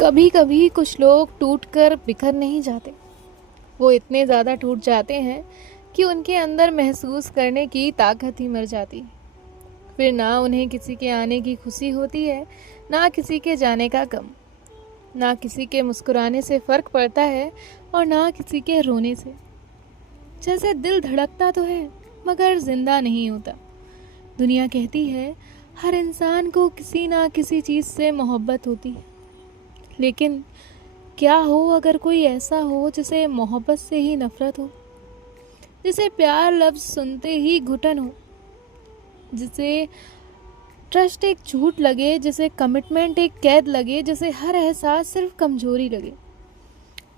कभी कभी कुछ लोग टूटकर बिखर नहीं जाते, वो इतने ज़्यादा टूट जाते हैं कि उनके अंदर महसूस करने की ताकत ही मर जाती है। फिर ना उन्हें किसी के आने की खुशी होती है, ना किसी के जाने का गम, ना किसी के मुस्कुराने से फ़र्क पड़ता है और ना किसी के रोने से। जैसे दिल धड़कता तो है मगर जिंदा नहीं होता। दुनिया कहती है हर इंसान को किसी ना किसी चीज़ से मोहब्बत होती है, लेकिन क्या हो अगर कोई ऐसा हो जिसे मोहब्बत से ही नफरत हो, जिसे प्यार लफ्ज़ सुनते ही घुटन हो, जिसे ट्रस्ट एक झूठ लगे, जिसे कमिटमेंट एक कैद लगे, जिसे हर एहसास सिर्फ कमजोरी लगे।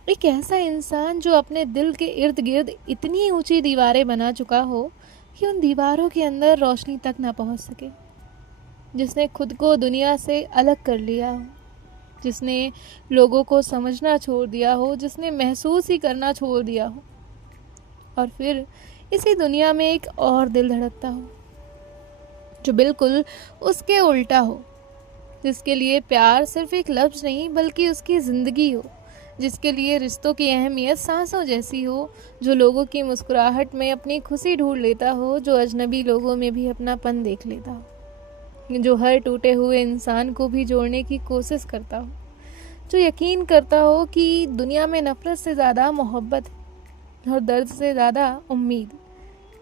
एक ऐसा इंसान जो अपने दिल के इर्द गिर्द इतनी ऊंची दीवारें बना चुका हो कि उन दीवारों के अंदर रोशनी तक ना पहुंच सके, जिसने खुद को दुनिया से अलग कर लिया हो, जिसने लोगों को समझना छोड़ दिया हो, जिसने महसूस ही करना छोड़ दिया हो। और फिर इसी दुनिया में एक और दिल धड़कता हो जो बिल्कुल उसके उल्टा हो, जिसके लिए प्यार सिर्फ एक लफ्ज़ नहीं बल्कि उसकी ज़िंदगी हो, जिसके लिए रिश्तों की अहमियत सांसों जैसी हो, जो लोगों की मुस्कुराहट में अपनी खुशी ढूंढ लेता हो, जो अजनबी लोगों में भी अपनापन देख लेता हो, जो हर टूटे हुए इंसान को भी जोड़ने की कोशिश करता हो, जो यकीन करता हो कि दुनिया में नफरत से ज़्यादा मोहब्बत है और दर्द से ज़्यादा उम्मीद।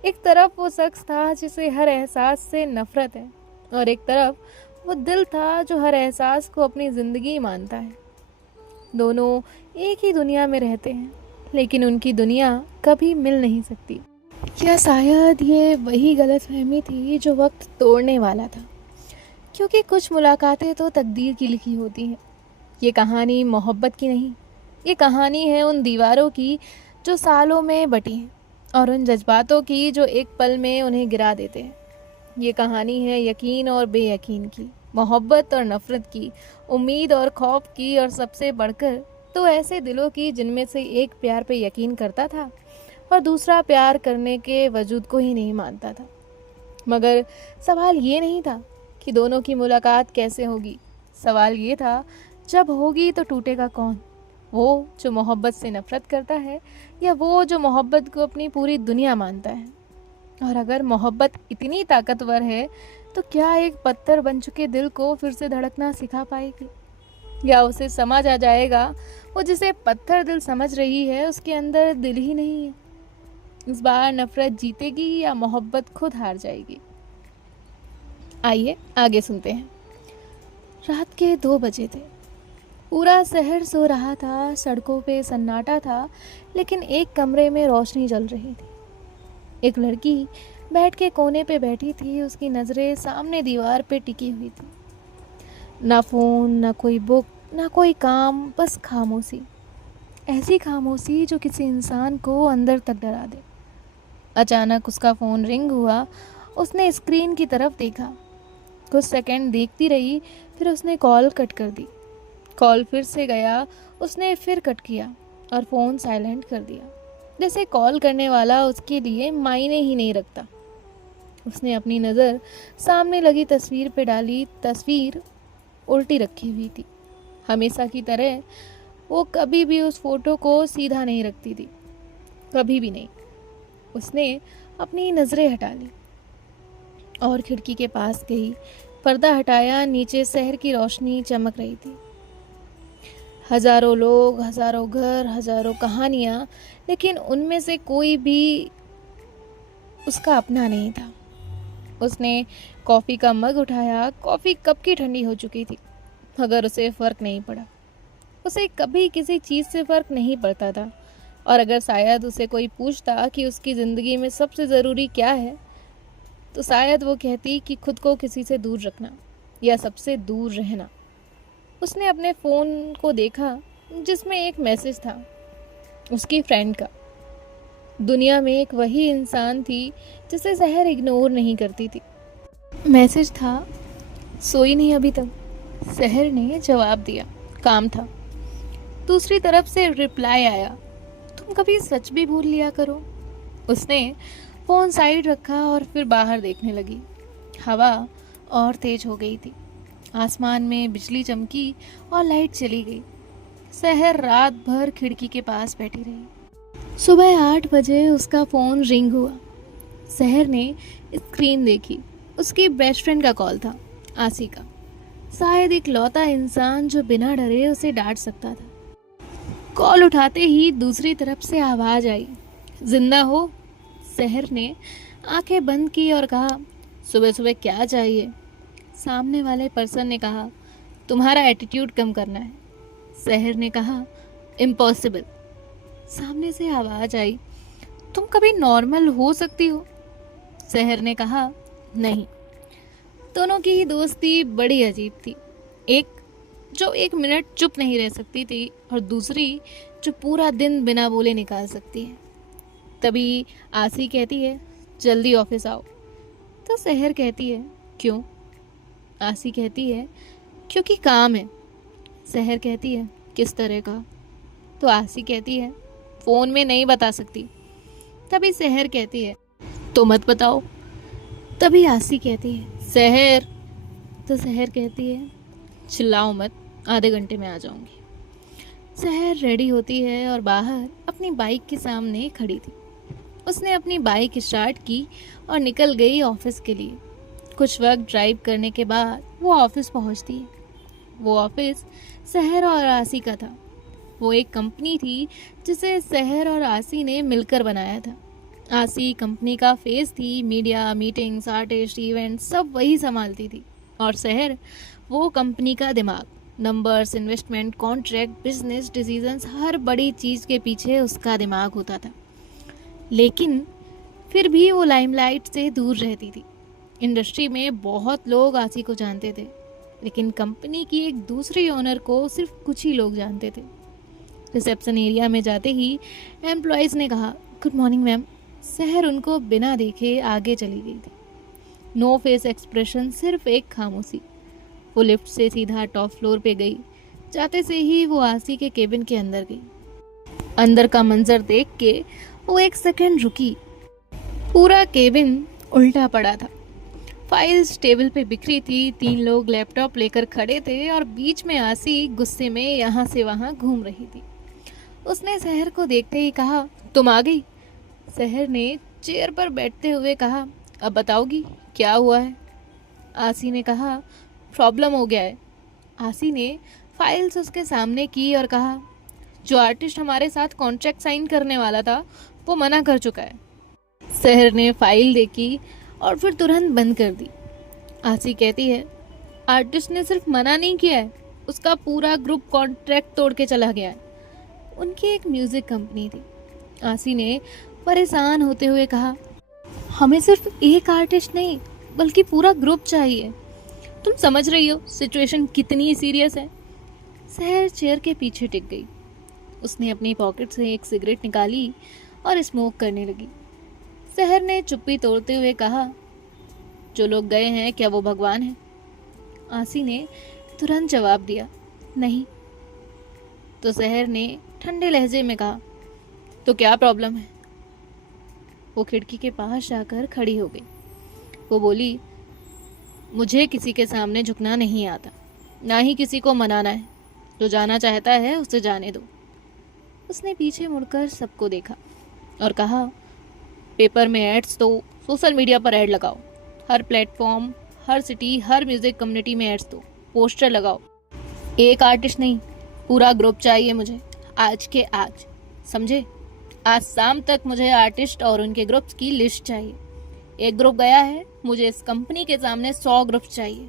एक तरफ वो शख्स था जिसे हर एहसास से नफरत है, और एक तरफ वो दिल था जो हर एहसास को अपनी ज़िंदगी मानता है। दोनों एक ही दुनिया में रहते हैं, लेकिन उनकी दुनिया कभी मिल नहीं सकती। या शायद ये वही गलतफहमी थी जो वक्त तोड़ने वाला था, क्योंकि कुछ मुलाकातें तो तकदीर की लिखी होती हैं। ये कहानी मोहब्बत की नहीं, ये कहानी है उन दीवारों की जो सालों में बटी हैं, और उन जज्बातों की जो एक पल में उन्हें गिरा देते हैं। ये कहानी है यकीन और बेयकीन की, मोहब्बत और नफ़रत की, उम्मीद और खौफ की, और सबसे बढ़कर तो ऐसे दिलों की जिनमें से एक प्यार पे यकीन करता था और दूसरा प्यार करने के वजूद को ही नहीं मानता था। मगर सवाल ये नहीं था कि दोनों की मुलाकात कैसे होगी, सवाल ये था जब होगी तो टूटेगा कौन, वो जो मोहब्बत से नफरत करता है या वो जो मोहब्बत को अपनी पूरी दुनिया मानता है। और अगर मोहब्बत इतनी ताकतवर है तो क्या एक पत्थर बन चुके दिल को फिर से धड़कना सिखा पाएगी, या उसे समझ आ जाएगा वो जिसे पत्थर दिल समझ रही है उसके अंदर दिल ही नहीं है। इस बार नफरत जीतेगी या मोहब्बत खुद हार जाएगी। आइए आगे सुनते हैं। रात के 2 बजे थे। पूरा शहर सो रहा था, सड़कों पे सन्नाटा था, लेकिन एक कमरे में रोशनी जल रही थी। एक लड़की बेड के कोने पे बैठी थी, उसकी नज़रें सामने दीवार पे टिकी हुई थी। ना फ़ोन, ना कोई बुक, ना कोई काम, बस खामोशी। ऐसी खामोशी जो किसी इंसान को अंदर तक डरा दे। अचानक उसका फ़ोन रिंग हुआ। उसने स्क्रीन की तरफ देखा, कुछ सेकंड देखती रही, फिर उसने कॉल कट कर दी। कॉल फिर से गया, उसने फिर कट किया और फ़ोन साइलेंट कर दिया, जैसे कॉल करने वाला उसके लिए मायने ही नहीं रखता। उसने अपनी नज़र सामने लगी तस्वीर पे डाली। तस्वीर उल्टी रखी हुई थी, हमेशा की तरह। वो कभी भी उस फोटो को सीधा नहीं रखती थी, कभी भी नहीं। उसने अपनी नज़रें हटा ली और खिड़की के पास गई, पर्दा हटाया। नीचे शहर की रोशनी चमक रही थी। हजारों लोग, हजारों घर, हजारों कहानियाँ, लेकिन उनमें से कोई भी उसका अपना नहीं था। उसने कॉफ़ी का मग उठाया। कॉफ़ी कब की ठंडी हो चुकी थी, मगर उसे फ़र्क नहीं पड़ा। उसे कभी किसी चीज़ से फ़र्क नहीं पड़ता था। और अगर शायद उसे कोई पूछता कि उसकी ज़िंदगी में सबसे ज़रूरी क्या है, तो शायद वो कहती कि खुद को किसी से दूर रखना या सबसे दूर रहना। उसने अपने फ़ोन को देखा, जिसमें एक मैसेज था उसकी फ्रेंड का। दुनिया में एक वही इंसान थी जिसे शहर इग्नोर नहीं करती थी। मैसेज था, सोई नहीं अभी तक। शहर ने जवाब दिया, काम था। दूसरी तरफ से रिप्लाई आया, तुम कभी सच भी भूल लिया करो। उसने फ़ोन साइड रखा और फिर बाहर देखने लगी। हवा और तेज हो गई थी। आसमान में बिजली चमकी और लाइट चली गई। सहर रात भर खिड़की के पास बैठी रही। सुबह 8 बजे उसका फ़ोन रिंग हुआ। सहर ने स्क्रीन देखी। उसकी बेस्ट फ्रेंड का कॉल था, आसी का। शायद एक लौता इंसान जो बिना डरे उसे डांट सकता था। कॉल उठाते ही दूसरी तरफ से आवाज़ आई, जिंदा हो? सहर ने आंखें बंद की और कहा, सुबह सुबह क्या चाहिए? सामने वाले पर्सन ने कहा, तुम्हारा एटीट्यूड कम करना है। सहर ने कहा, इम्पॉसिबल। सामने से आवाज़ आई, तुम कभी नॉर्मल हो सकती हो? सहर ने कहा, नहीं। दोनों की ही दोस्ती बड़ी अजीब थी। एक जो 1 मिनट चुप नहीं रह सकती थी और दूसरी जो पूरा दिन बिना बोले निकाल सकती है। तभी आसी कहती है, जल्दी ऑफिस आओ। तो सहर कहती है, क्यों? आसी कहती है, क्योंकि काम है। सहर कहती है, किस तरह का? तो आसी कहती है, फ़ोन में नहीं बता सकती। तभी सहर कहती है, तो मत बताओ। तभी आसी कहती है, सहर। तो सहर कहती है, चिल्लाओ मत, आधे घंटे में आ जाऊंगी। सहर रेडी होती है और बाहर अपनी बाइक के सामने खड़ी थी। उसने अपनी बाइक स्टार्ट की और निकल गई ऑफिस के लिए। कुछ वक्त ड्राइव करने के बाद वो ऑफिस पहुंचती है। वो ऑफिस सहर और आसी का था। वो एक कंपनी थी जिसे सहर और आसी ने मिलकर बनाया था। आसी कंपनी का फेस थी, मीडिया, मीटिंग्स, आर्टिस्ट, इवेंट सब वही संभालती थी। और सहर वो कंपनी का दिमाग, numbers, investment, contract, business decisions, हर बड़ी चीज़ के पीछे उसका दिमाग होता था। लेकिन फिर भी वो लाइमलाइट से दूर रहती थी। इंडस्ट्री में बहुत लोग आसी को जानते थे, लेकिन कंपनी की एक दूसरी ओनर को सिर्फ कुछ ही लोग जानते थे। रिसेप्शन एरिया में जाते ही एम्प्लॉयज़ ने कहा, गुड मॉर्निंग मैम। सहर उनको बिना देखे आगे चली गई थी। नो फेस एक्सप्रेशन, सिर्फ एक खामोशी। वो लिफ्ट से सीधा टॉप फ्लोर पे गई। जाते से ही वो आसी के केबिन के अंदर गई। अंदर का मंजर देख के वो 1 सेकंड रुकी। पूरा केबिन उल्टा पड़ा था। फाइल्स टेबल पे बिखरी थी। 3 लोग लैपटॉप लेकर खड़े थे और बीच में आसी गुस्से में यहाँ से वहाँ घूम रही थी। उसने सहर को देखते ही कहा, तुम आ गई? सहर ने चेयर पर बैठते हुए कहा, अब बताओगी क्या हुआ है? आसी ने कहा, प्रॉब्लम हो गया है। आसी ने फाइल्स उसके सामने की और कहा, जो आर्टिस्ट हमारे साथ कॉन्ट्रैक्ट साइन करने वाला था वो मना कर चुका है। सहर ने फाइल देखी और फिर तुरंत बंद कर दी। आसी कहती है, आर्टिस्ट ने सिर्फ मना नहीं किया है, उसका पूरा ग्रुप कॉन्ट्रैक्ट तोड़ के चला गया है। उनकी एक म्यूजिक कंपनी थी। आसी ने परेशान होते हुए कहा, हमें सिर्फ एक आर्टिस्ट नहीं बल्कि पूरा ग्रुप चाहिए। तुम समझ रही हो सिचुएशन कितनी सीरियस है? सहर चेयर के पीछे टिक गई। उसने अपनी पॉकेट से एक सिगरेट निकाली और स्मोक करने लगी। सहर ने चुप्पी तोड़ते हुए कहा, जो लोग गए हैं क्या वो भगवान हैं? आसी ने तुरंत जवाब दिया, नहीं। तो सहर ने ठंडे लहजे में कहा, तो क्या प्रॉब्लम है? वो खिड़की के पास जाकर खड़ी हो गई। वो बोली, मुझे किसी के सामने झुकना नहीं आता, ना ही किसी को मनाना है। जो जाना चाहता है उसे जाने दो। उसने पीछे मुड़कर सबको देखा और कहा, पेपर में एड्स दो, सोशल मीडिया पर ऐड लगाओ, हर प्लेटफॉर्म, हर सिटी, हर म्यूजिक कम्युनिटी में एड्स दो, पोस्टर लगाओ। एक आर्टिस्ट नहीं, पूरा ग्रुप चाहिए मुझे, आज के आज, समझे? आज शाम तक मुझे आर्टिस्ट और उनके ग्रुप्स की लिस्ट चाहिए। एक ग्रुप गया है, मुझे इस कंपनी के सामने 100 ग्रुप चाहिए,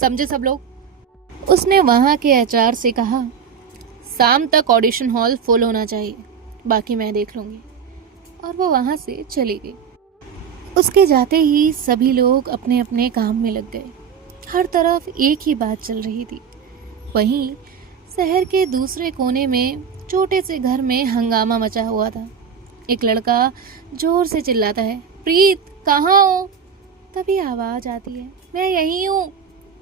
समझे सब लोग? उसने वहाँ के एचआर से कहा, शाम तक ऑडिशन हॉल फुल होना चाहिए, बाकी मैं देख लूँगी। और वो वहाँ से चली गई। उसके जाते ही सभी लोग अपने अपने काम में लग गए। हर तरफ एक ही बात चल रही थी। वहीं शहर के दूसरे कोने में छोटे से घर में हंगामा मचा हुआ था। एक लड़का जोर से चिल्लाता है, प्रीत कहाँ हो? तभी आवाज़ आती है, मैं यहीं हूँ।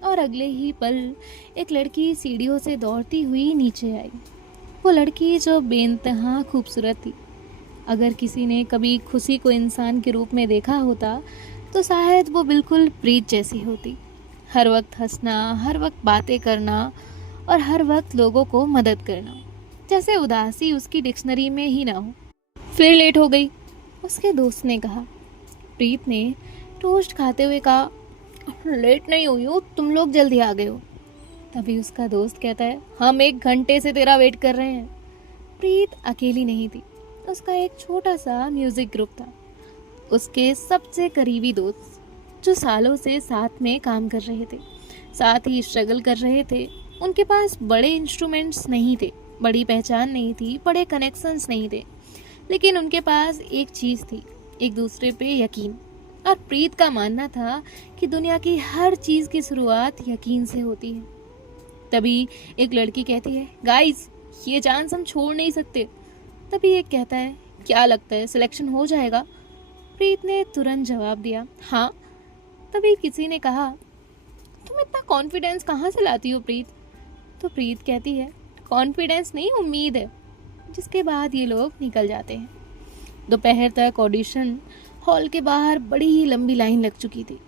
और अगले ही पल एक लड़की सीढ़ियों से दौड़ती हुई नीचे आई। वो लड़की जो बेइंतहा खूबसूरत थी। अगर किसी ने कभी खुशी को इंसान के रूप में देखा होता तो शायद वो बिल्कुल प्रीत जैसी होती। हर वक्त हंसना, हर वक्त बातें करना और हर वक्त लोगों को मदद करना, जैसे उदासी उसकी डिक्शनरी में ही ना हो। फिर लेट हो गई, उसके दोस्त ने कहा। प्रीत ने टोस्ट खाते हुए कहा, लेट नहीं हुई हो, तुम लोग जल्दी आ गए हो। तभी उसका दोस्त कहता है, हम 1 घंटे से तेरा वेट कर रहे हैं। प्रीत अकेली नहीं थी, उसका एक छोटा सा म्यूजिक ग्रुप था। उसके सबसे करीबी दोस्त जो सालों से साथ में काम कर रहे थे, साथ ही स्ट्रगल कर रहे थे। उनके पास बड़े इंस्ट्रूमेंट्स नहीं थे, बड़ी पहचान नहीं थी, बड़े कनेक्शंस नहीं थे, लेकिन उनके पास एक चीज़ थी, एक दूसरे पे यकीन। और प्रीत का मानना था कि दुनिया की हर चीज़ की शुरुआत यकीन से होती है। तभी एक लड़की कहती है, गाइस ये चांस हम छोड़ नहीं सकते। तभी एक कहता है, क्या लगता है सिलेक्शन हो जाएगा? प्रीत ने तुरंत जवाब दिया, हाँ। तभी किसी ने कहा, तुम इतना कॉन्फिडेंस कहाँ से लाती हो प्रीत? तो प्रीत कहती है, कॉन्फिडेंस नहीं, उम्मीद है। जिसके बाद ये लोग निकल जाते हैं। दोपहर तक ऑडिशन हॉल के बाहर बड़ी ही लंबी लाइन लग चुकी थी।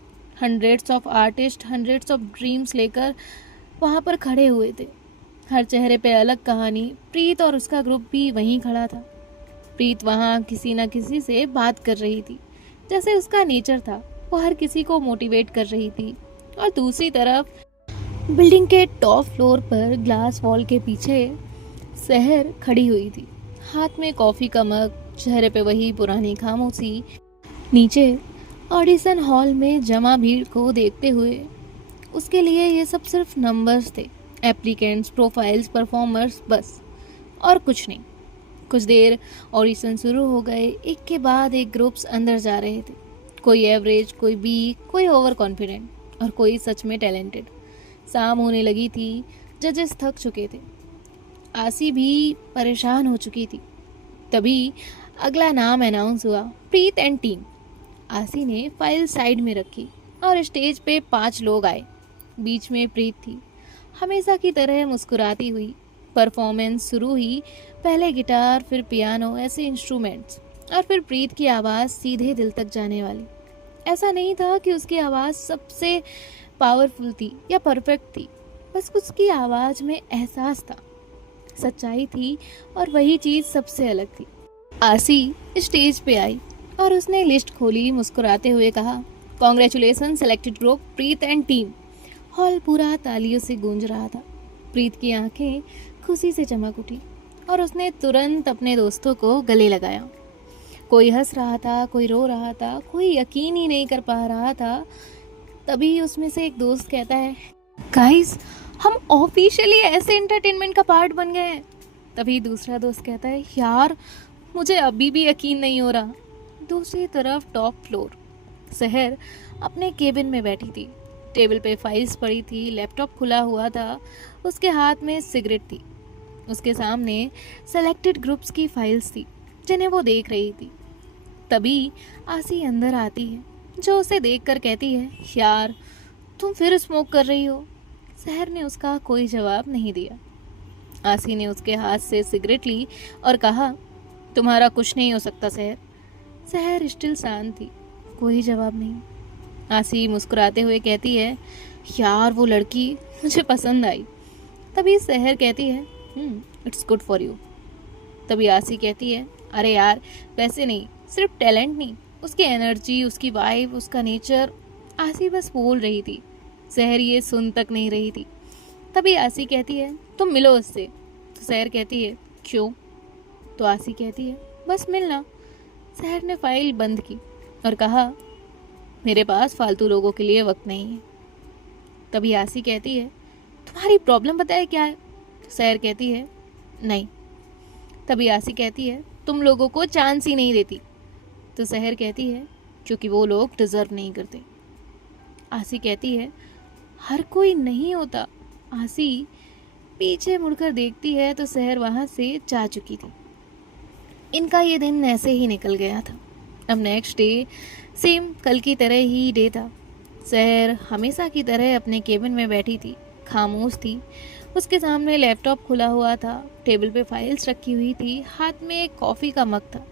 Hundreds of artist, hundreds of dreams लेकर वहाँ पर खड़े हुए थे। हर चेहरे पे अलग कहानी। प्रीत और उसका ग्रुप भी वहीं खड़ा था। प्रीत वहाँ किसी न किसी से बात कर रही थी, जैसे उसका नेचर था। वो हर किसी को मोटिवेट कर रही थी। और दूसरी तरफ बिल्डिंग के टॉप फ्लोर पर ग्लास वॉल के पीछे सहर खड़ी हुई थी, हाथ में कॉफ़ी का मग, चेहरे पे वही पुरानी खामोशी। नीचे ऑडिशन हॉल में जमा भीड़ को देखते हुए उसके लिए ये सब सिर्फ नंबर्स थे, एप्लीकेंट्स, प्रोफाइल्स, परफॉर्मर्स, बस और कुछ नहीं। कुछ देर ऑडिशन शुरू हो गए। एक के बाद एक ग्रुप्स अंदर जा रहे थे। कोई एवरेज, कोई वीक, कोई ओवर कॉन्फिडेंट और कोई सच में टैलेंटेड। शाम होने लगी थी, जजेस थक चुके थे, आसी भी परेशान हो चुकी थी। तभी अगला नाम अनाउंस हुआ, प्रीत एंड टीम। आसी ने फाइल साइड में रखी और स्टेज पे 5 लोग आए। बीच में प्रीत थी, हमेशा की तरह मुस्कुराती हुई। परफॉर्मेंस शुरू हुई, पहले गिटार, फिर पियानो, ऐसे इंस्ट्रूमेंट्स, और फिर प्रीत की आवाज़ सीधे दिल तक जाने वाली। ऐसा नहीं था कि उसकी आवाज़ सबसे पावरफुल थी या परफेक्ट थी, बस उसकी आवाज़ में एहसास था, सच्चाई थी, और वही चीज़ सबसे अलग थी। आसी स्टेज पे आई और उसने लिस्ट खोली, मुस्कुराते हुए कहा, congratulation selected group Preet and team. Hall पूरा तालियों से गूंज रहा था। प्रीत की आंखें खुशी से चमक उठी और उसने तुरंत अपने दोस्तों को गले लगाया। कोई हंस रहा था, कोई रो रहा था, कोई यकीन ही नहीं कर पा रहा था। तभी उसमें से एक दोस्त कहता है, गाइस हम ऑफिशियली ऐसे एंटरटेनमेंट का पार्ट बन गए हैं। तभी दूसरा दोस्त कहता है, यार मुझे अभी भी यकीन नहीं हो रहा। दूसरी तरफ टॉप फ्लोर सहर अपने केबिन में बैठी थी। टेबल पे फाइल्स पड़ी थी, लैपटॉप खुला हुआ था, उसके हाथ में सिगरेट थी। उसके सामने सेलेक्टेड ग्रुप्स की फाइल्स थी जिन्हें वो देख रही थी। तभी आसी अंदर आती है, जो उसे देखकर कहती है, यार तुम फिर स्मोक कर रही हो। सहर ने उसका कोई जवाब नहीं दिया। आसी ने उसके हाथ से सिगरेट ली और कहा, तुम्हारा कुछ नहीं हो सकता सहर। सहर स्टिल शांत थी, कोई जवाब नहीं। आसी मुस्कुराते हुए कहती है, यार वो लड़की मुझे पसंद आई। तभी सहर कहती है, इट्स गुड फॉर यू। तभी आसी कहती है, अरे यार वैसे नहीं, सिर्फ टैलेंट नहीं, उसकी एनर्जी, उसकी वाइब, उसका नेचर। आसी बस बोल रही थी, सहर ये सुन तक नहीं रही थी। तभी आसी कहती है, तुम मिलो उससे। तो सहर कहती है, क्यों? तो आसी कहती है, बस मिलना। सहर ने फाइल बंद की और कहा, मेरे पास फालतू लोगों के लिए वक्त नहीं है। तभी आसी कहती है, तुम्हारी प्रॉब्लम पता है क्या है? तो सहर कहती है, नहीं। तभी आसी कहती है, तुम लोगों को चांस ही नहीं देती। तो सहर कहती है, क्योंकि वो लोग डिजर्व नहीं करते। आसी कहती है, हर कोई नहीं होता। आसी पीछे मुड़कर देखती है तो सहर वहाँ से जा चुकी थी। इनका ये दिन ऐसे ही निकल गया था। अब नेक्स्ट डे सेम कल की तरह ही डे था। सहर हमेशा की तरह अपने केबिन में बैठी थी, खामोश थी। उसके सामने लैपटॉप खुला हुआ था, टेबल पे फाइल्स रखी हुई थी, हाथ में एक कॉफ़ी का मग था।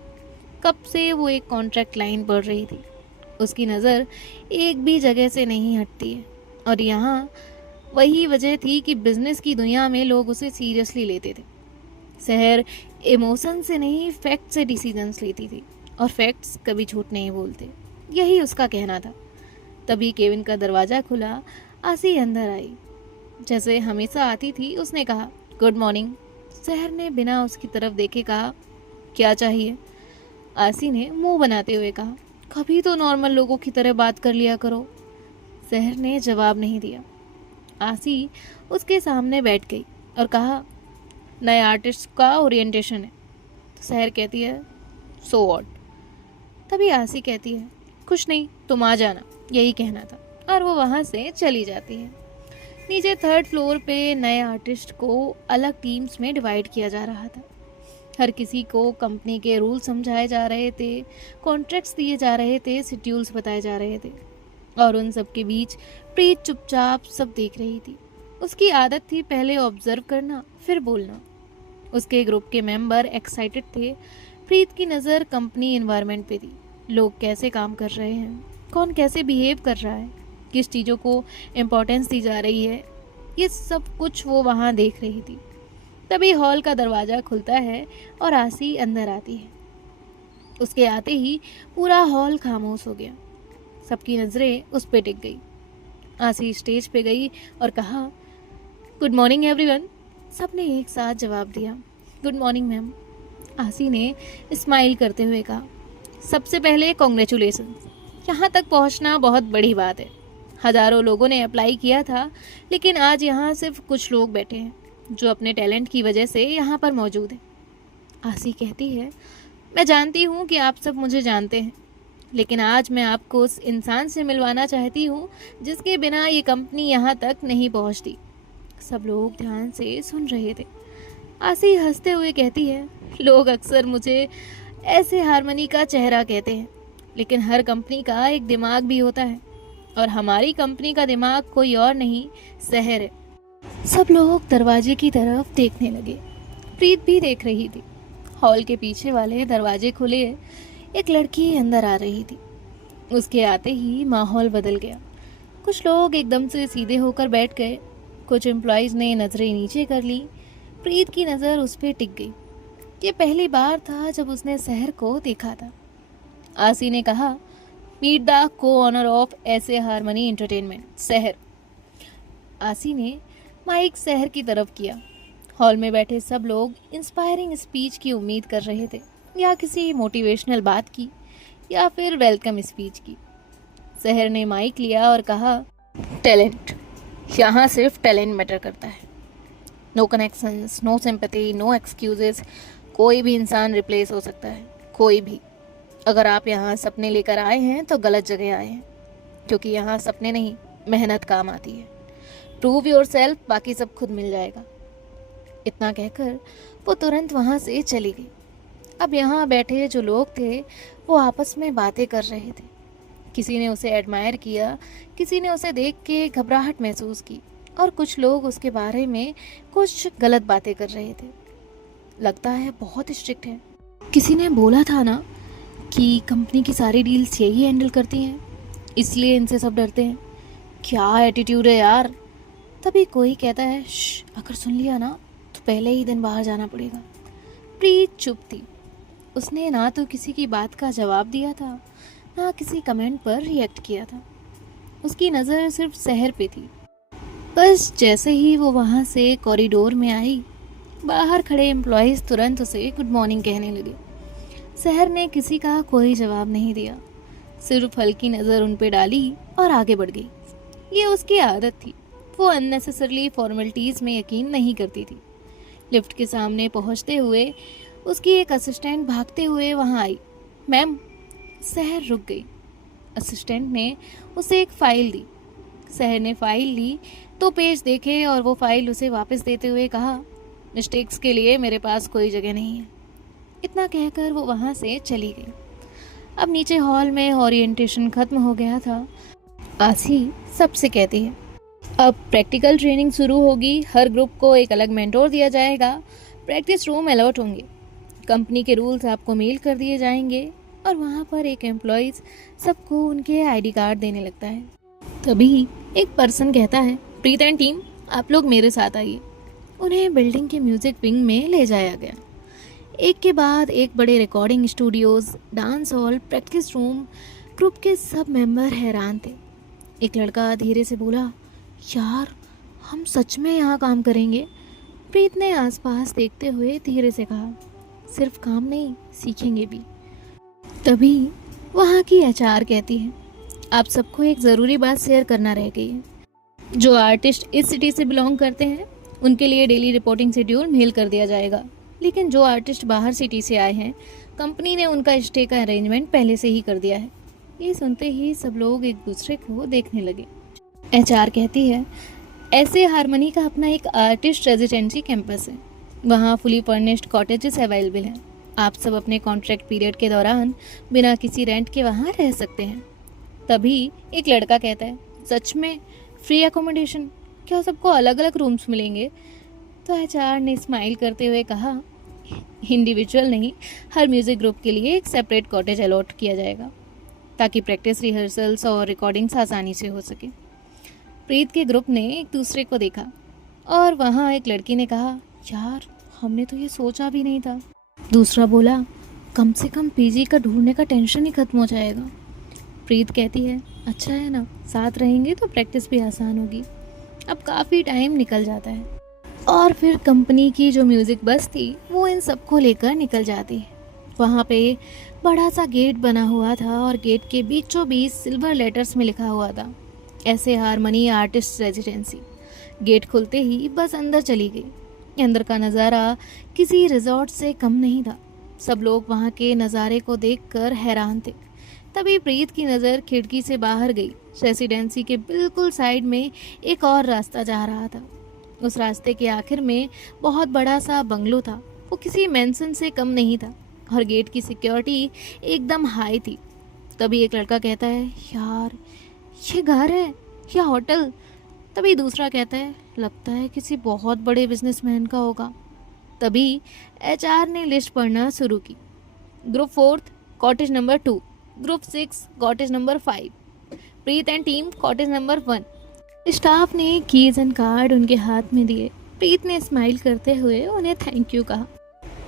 कब से वो एक कॉन्ट्रैक्ट लाइन पढ़ रही थी। उसकी नज़र एक भी जगह से नहीं हटती है। और यहाँ वही वजह थी कि बिजनेस की दुनिया में लोग उसे सीरियसली लेते थे। शहर इमोशन से नहीं, फैक्ट से डिसीजंस लेती थी, और फैक्ट्स कभी झूठ नहीं बोलते, यही उसका कहना था। तभी केविन का दरवाज़ा खुला। आसी अंदर आई। जैसे हमेशा आती थी, उसने कहा, गुड मॉर्निंग। शहर ने बिना उसकी तरफ देखे कहा, क्या चाहिए? आसी ने मुंह बनाते हुए कहा, कभी तो नॉर्मल लोगों की तरह बात कर लिया करो। शहर ने जवाब नहीं दिया। आसी उसके सामने बैठ गई और कहा, नए आर्टिस्ट का ओरिएंटेशन है। तो शहर कहती है, सो व्हाट? तभी आसी कहती है, कुछ नहीं, तुम आ जाना, यही कहना था। और वो वहाँ से चली जाती है। नीचे 3rd फ्लोर पे नए आर्टिस्ट को अलग टीम्स में डिवाइड किया जा रहा था। हर किसी को कंपनी के रूल समझाए जा रहे थे, कॉन्ट्रैक्ट्स दिए जा रहे थे, शेड्यूल्स बताए जा रहे थे, और उन सब के बीच प्रीत चुपचाप सब देख रही थी। उसकी आदत थी पहले ऑब्जर्व करना, फिर बोलना। उसके ग्रुप के मेंबर एक्साइटेड थे। प्रीत की नज़र कंपनी एनवायरनमेंट पे थी। लोग कैसे काम कर रहे हैं, कौन कैसे बिहेव कर रहा है, किस चीज़ों को इम्पोर्टेंस दी जा रही है, ये सब कुछ वो वहाँ देख रही थी। तभी हॉल का दरवाज़ा खुलता है और आसी अंदर आती है। उसके आते ही पूरा हॉल खामोश हो गया। सबकी नज़रें उस पे टिक गई। आसी स्टेज पे गई और कहा, गुड मॉर्निंग एवरीवन। सबने एक साथ जवाब दिया, गुड मॉर्निंग मैम। आसी ने स्माइल करते हुए कहा, सबसे पहले कॉन्ग्रेचुलेसन, यहाँ तक पहुँचना बहुत बड़ी बात है। हज़ारों लोगों ने अप्लाई किया था, लेकिन आज यहाँ सिर्फ कुछ लोग बैठे हैं जो अपने टैलेंट की वजह से यहाँ पर मौजूद हैं। आसी कहती है, मैं जानती हूँ कि आप सब मुझे जानते हैं, लेकिन आज मैं आपको उस इंसान से मिलवाना चाहती हूँ जिसके बिना ये कंपनी यहाँ तक नहीं पहुँचती। सब लोग ध्यान से सुन रहे थे। आसी हंसते हुए कहती है, लोग अक्सर मुझे ऐसे हारमोनी का चेहरा कहते हैं, लेकिन हर कंपनी का एक दिमाग भी होता है, और हमारी कंपनी का दिमाग कोई और नहीं, शहर है। सब लोग दरवाजे की तरफ देखने लगे। प्रीत भी देख रही थी। हॉल के पीछे वाले दरवाजे खुले, एक लड़की अंदर आ रही थी। उसके आते ही माहौल बदल गया। कुछ लोग एकदम से सीधे होकर बैठ गए, कुछ एम्प्लॉयज़ ने नज़रें नीचे कर ली। प्रीत की नज़र उस पर टिक गई। ये पहली बार था जब उसने शहर को देखा था। आसी ने कहा, मीट द को ऑनर ऑफ ऐसे हारमोनी एंटरटेनमेंट, शहर। आसी ने माइक शहर की तरफ किया। हॉल में बैठे सब लोग इंस्पायरिंग स्पीच की उम्मीद कर रहे थे, या किसी मोटिवेशनल बात की, या फिर वेलकम स्पीच की। शहर ने माइक लिया और कहा, टैलेंट, यहाँ सिर्फ टैलेंट मैटर करता है। No connections, no sympathy, no excuses. कोई भी इंसान रिप्लेस हो सकता है, कोई भी। अगर आप यहाँ सपने लेकर आए हैं तो गलत जगह आए हैं, क्योंकि यहाँ सपने नहीं, मेहनत काम आती है। प्रूव योर सेल्फ, बाकी सब खुद मिल जाएगा। इतना कहकर वो तुरंत वहाँ से चली गई। अब यहाँ बैठे जो लोग थे वो आपस में बातें कर रहे थे। किसी ने उसे एडमायर किया, किसी ने उसे देख के घबराहट महसूस की, और कुछ लोग उसके बारे में कुछ गलत बातें कर रहे थे। लगता है बहुत स्ट्रिक्ट है। किसी ने बोला था ना कि कंपनी की सारी डील्स यही हैंडल करती हैं, इसलिए इनसे सब डरते हैं। क्या एटीट्यूड है यार। तभी कोई कहता है, अगर सुन लिया ना तो पहले ही दिन बाहर जाना पड़ेगा। प्रीत चुप थी। उसने ना तो किसी की बात का जवाब दिया था, ना किसी कमेंट पर रिएक्ट किया था। उसकी नज़र सिर्फ शहर पे थी। बस जैसे ही वो वहाँ से कॉरिडोर में आई, बाहर खड़े एम्प्लॉयज़ तुरंत उसे गुड मॉर्निंग कहने लगे। शहर ने किसी का कोई जवाब नहीं दिया, सिर्फ हल्की नज़र उन पे डाली और आगे बढ़ गई। ये उसकी आदत थी। वो अननेसेसरली फॉर्मेलिटीज़ में यकीन नहीं करती थी। लिफ्ट के सामने पहुंचते हुए उसकी एक असिस्टेंट भागते हुए वहां आई। मैम। शहर रुक गई। असिस्टेंट ने उसे एक फ़ाइल दी। शहर ने फ़ाइल ली तो पेज देखे और वो फ़ाइल उसे वापस देते हुए कहा, मिस्टेक्स के लिए मेरे पास कोई जगह नहीं है। इतना कहकर वो वहाँ से चली गई। अब नीचे हॉल में ओरिएंटेशन ख़त्म हो गया था। आसी सबसे कहती है, अब प्रैक्टिकल ट्रेनिंग शुरू होगी। हर ग्रुप को एक अलग मेंटोर दिया जाएगा। प्रैक्टिस रूम अलॉट होंगे। कंपनी के रूल्स आपको मेल कर दिए जाएंगे। और वहाँ पर एक एम्प्लॉयज़ सबको उनके आईडी कार्ड देने लगता है। तभी एक पर्सन कहता है, प्रीत एंड टीम, आप लोग मेरे साथ आइए। उन्हें बिल्डिंग के म्यूजिक विंग में ले जाया गया। एक के बाद एक बड़े recording studios, dance hall, practice room. Group के सब मेंबर हैरान थे। एक लड़का धीरे से बोला, यार हम सच में यहाँ काम करेंगे? प्रीत ने आसपास देखते हुए धीरे से कहा, सिर्फ काम नहीं, सीखेंगे भी। तभी वहाँ की एचआर कहती है, आप सबको एक ज़रूरी बात शेयर करना रह गई है। जो आर्टिस्ट इस सिटी से बिलोंग करते हैं उनके लिए डेली रिपोर्टिंग शेड्यूल मेल कर दिया जाएगा, लेकिन जो आर्टिस्ट बाहर सिटी से आए हैं कंपनी ने उनका स्टे का अरेंजमेंट पहले से ही कर दिया है। ये सुनते ही सब लोग एक दूसरे को देखने लगे। एचआर कहती है, ऐसे हारमनी का अपना एक आर्टिस्ट रेजिडेंसी कैंपस है, वहाँ फुली फर्निश्ड कॉटेजेस अवेलेबल हैं। आप सब अपने कॉन्ट्रैक्ट पीरियड के दौरान बिना किसी रेंट के वहाँ रह सकते हैं। तभी एक लड़का कहता है, सच में? Free accommodation? क्या सबको अलग अलग रूम्स मिलेंगे? तो एचआर ने स्माइल करते हुए कहा, इंडिविजुअल नहीं, हर म्यूज़िक ग्रुप के लिए एक सेपरेट कॉटेज अलॉट किया जाएगा ताकि प्रैक्टिस, रिहर्सल्स और रिकॉर्डिंग्स आसानी से हो सके। प्रीत के ग्रुप ने एक दूसरे को देखा और वहाँ एक लड़की ने कहा, यार हमने तो ये सोचा भी नहीं था। दूसरा बोला, कम से कम पीजी का ढूंढने का टेंशन ही खत्म हो जाएगा। प्रीत कहती है, अच्छा है ना, साथ रहेंगे तो प्रैक्टिस भी आसान होगी। अब काफ़ी टाइम निकल जाता है और फिर कंपनी की जो म्यूज़िक बस थी वो इन सबको लेकर निकल जाती है। वहाँ पे बड़ा सा गेट बना हुआ था और गेट के बीचों बीच सिल्वर लेटर्स में लिखा हुआ था, ऐसे हारमनी आर्टिस्ट रेजिडेंसी। गेट खुलते ही बस अंदर चली गई। अंदर का नज़ारा किसी रिजॉर्ट से कम नहीं था। सब लोग वहाँ के नज़ारे को देखकर हैरान थे। तभी प्रीत की नज़र खिड़की से बाहर गई। रेसिडेंसी के बिल्कुल साइड में एक और रास्ता जा रहा था। उस रास्ते के आखिर में बहुत बड़ा सा बंगलो था। वो किसी मेंशन से कम नहीं था और गेट की सिक्योरिटी एकदम हाई थी। तभी एक लड़का कहता है, यार ये घर है या होटल? तभी दूसरा कहता है, लगता है किसी बहुत बड़े बिजनेसमैन का होगा। तभी एचआर ने लिस्ट पढ़ना शुरू की। Group 4 cottage number 2, group 6 cottage number 5, Preet and team cottage number 1। Staff ने कीज एंड कार्ड उनके हाथ में दिए। प्रीत ने स्माइल करते हुए उन्हें थैंक यू कहा।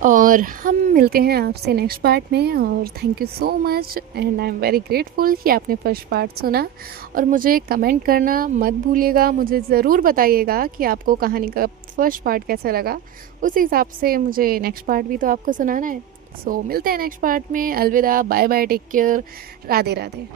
और हम मिलते हैं आपसे नेक्स्ट पार्ट में। और thank you so much and I am very grateful कि आपने फर्स्ट पार्ट सुना। और मुझे कमेंट करना मत भूलिएगा, मुझे ज़रूर बताइएगा कि आपको कहानी का फर्स्ट पार्ट कैसा लगा। उस हिसाब से मुझे नेक्स्ट पार्ट भी तो आपको सुनाना है। सो मिलते हैं नेक्स्ट पार्ट में। अलविदा, bye bye, take care, Radhe Radhe.